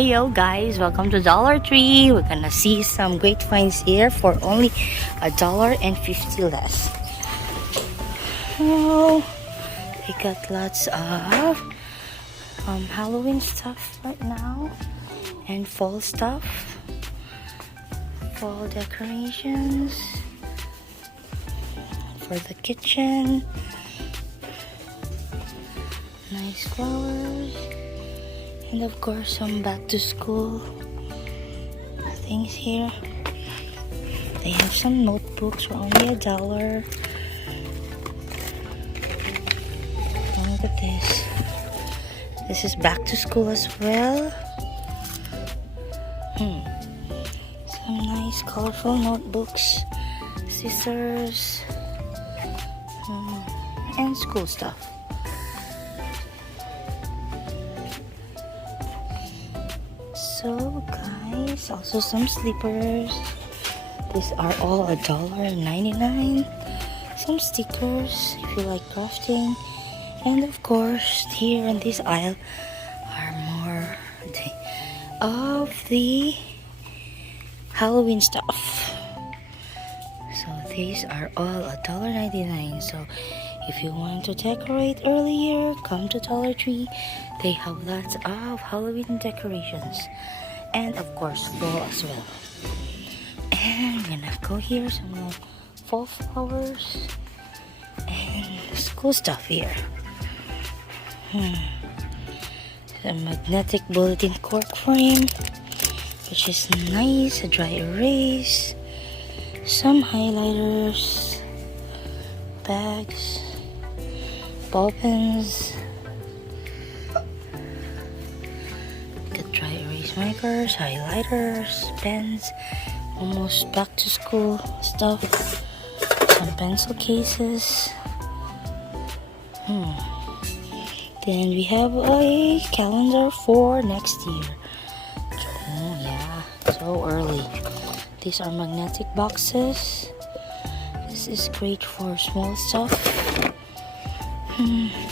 Hey yo guys, welcome to Dollar Tree. We're gonna see some great finds here for only $1.50 less. Oh, they got lots of Halloween stuff right now and fall stuff, fall decorations for the kitchen, nice flowers. And of course, some back to school things here. They have some notebooks for only $1. Oh, look at this. This is back to school as well. Some nice colorful notebooks, scissors, and school stuff. So guys, also some slippers. These are all $1.99. Some stickers if you like crafting. And of course, here in this aisle are more of the Halloween stuff. So these are all $1.99. So if you want to decorate earlier, come to Dollar Tree. They have lots of Halloween decorations. And of course, fall as well. And we're gonna go here, some more fall flowers and school stuff here. The magnetic bulletin cork frame, which is nice, a dry erase, some highlighters, bags, ball pens, dry erase markers, highlighters, pens, almost back to school stuff, some pencil cases. Then we have a calendar for next year. Oh yeah, so early. These are magnetic boxes. This is great for small stuff.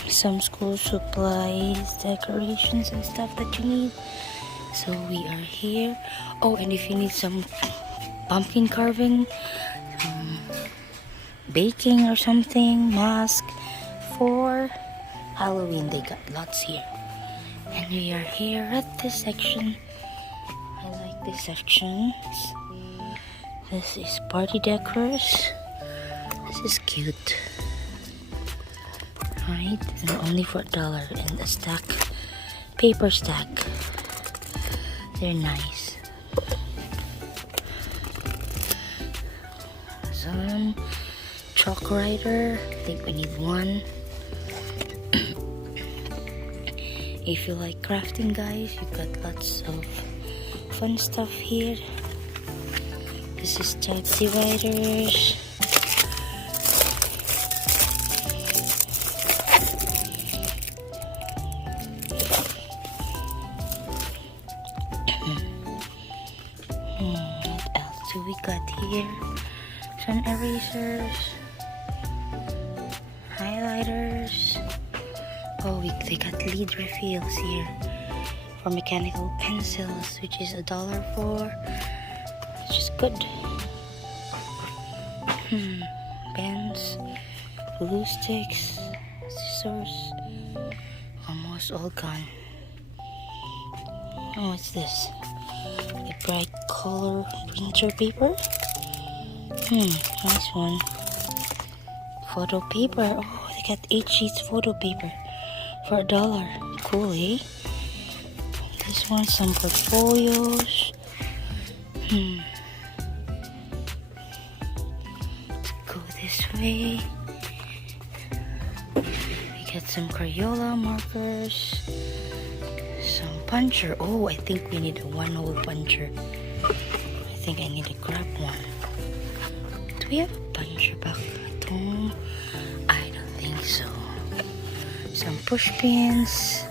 Some school supplies, decorations and stuff that you need. So we are here. Oh, and if you need some pumpkin carving, baking or something, mask for Halloween, they got lots here. And we are here at this section. I like this section. This is party decors. This is cute. Right, and only for $1 and a stack, paper stack. They're nice. Some chalk writer. I think we need one. If you like crafting, guys, you got lots of fun stuff here. This is type dividers. What else do we got here? Some erasers, highlighters. Oh, they got lead refills here for mechanical pencils, which is $1 for, which is good. Pens, glue sticks, scissors, almost all gone. Oh, what's this? A bright color printer paper. Nice one. Photo paper. Oh, they got 8 sheets photo paper for $1. Cool, eh? This one, some portfolios. Go this way. We got some Crayola markers. Some puncher. Oh, I think we need a 1-hole puncher. I think I need to grab one. Do we have a puncher back at home? I don't think so. Some push pins.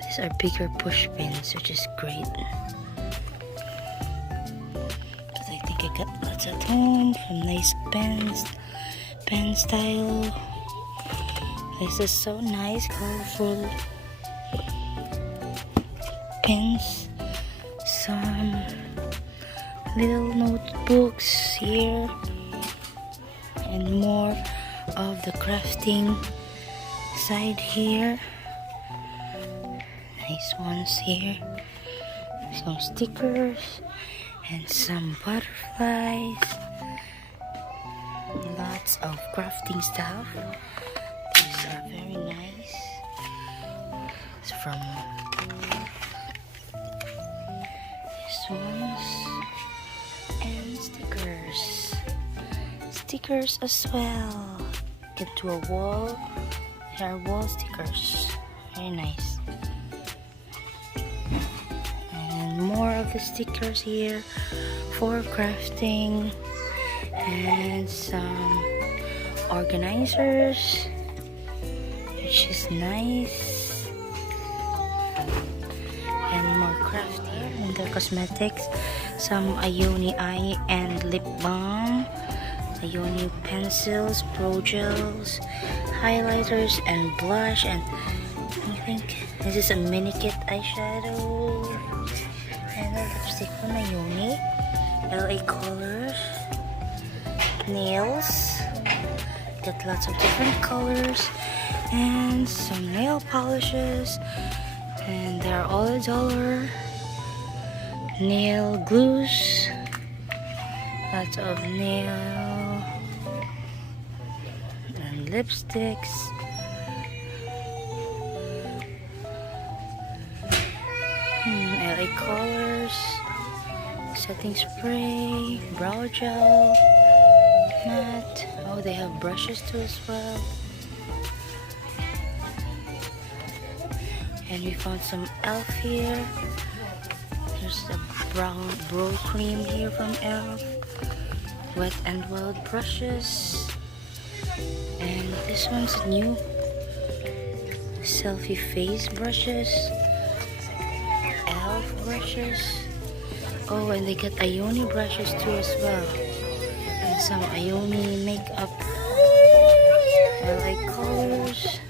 These are bigger push pins, which is great. But I think I got lots at home. Some nice pens, pen style. This is so nice, colorful pins. little notebooks here, and more of the crafting side here. Nice ones here. Some stickers and some butterflies. Lots of crafting stuff. These are very nice. It's from these ones. And stickers. Stickers as well. Get to a wall. There are wall stickers. Very nice. And more of the stickers here for crafting. And some organizers, which is nice. And more craft here in the cosmetics. Some Ioni eye and lip balm, Ioni pencils, pro gels, highlighters, and blush. And I think this is a mini kit eyeshadow and a lipstick from Ioni. LA colors. Nails, get lots of different colors, and some nail polishes, and they're all $1. Nail glues, lots of nail and lipsticks. LA colors, setting spray, brow gel, matte. Oh, they have brushes too as well. And we found some e.l.f. here. There's a brown brow cream here from e.l.f. Wet n Wild brushes. And this one's new. Selfie face brushes. e.l.f. brushes. Oh, and they got Ioni brushes too as well. And some Ioni makeup. I like colors.